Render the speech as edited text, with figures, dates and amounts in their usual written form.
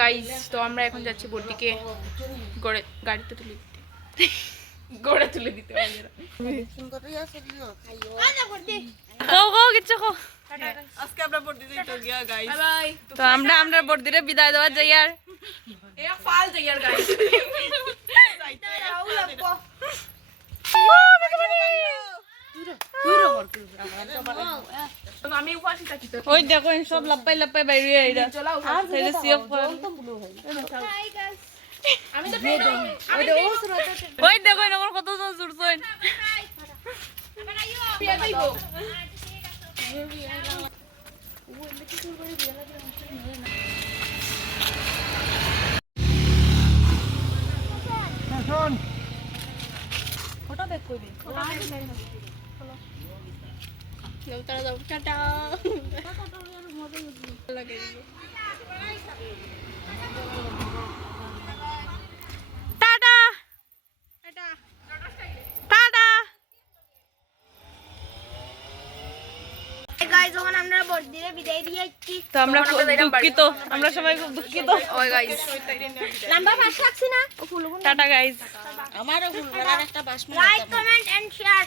guys তো আমরা এখন যাচ্ছি বড়দিকে গাড়িতে তুলে দিতে গড়ে তুলে দিতে আজকে আমরা বড়দি যাইতো গিয়া গাইস তো আমরা বড়দিরে বিদায় দেওয়া যাই আর ফাল যাই আর গাইস আমি উপাসী থাকি তো ওই দেখো সব লাপাই লাপাই বাইরে আইরা আর সেটা সিও আমি তো ওই দেখো আমার কত জুড়ছন ফটো দেখ কইবি তারা যাও টাটা টাটা টাটা গাইস যখন আমরা বড়দিরে বিদায় দিয়েছি তো আমরা খুব দুঃখিত আমরা সবাই খুব দুঃখিত ওই গাইস নাম্বার 5 রাখছি না টাটা গাইস আমারও ভুল একটা বাস লাইক কমেন্ট এন্ড শেয়ার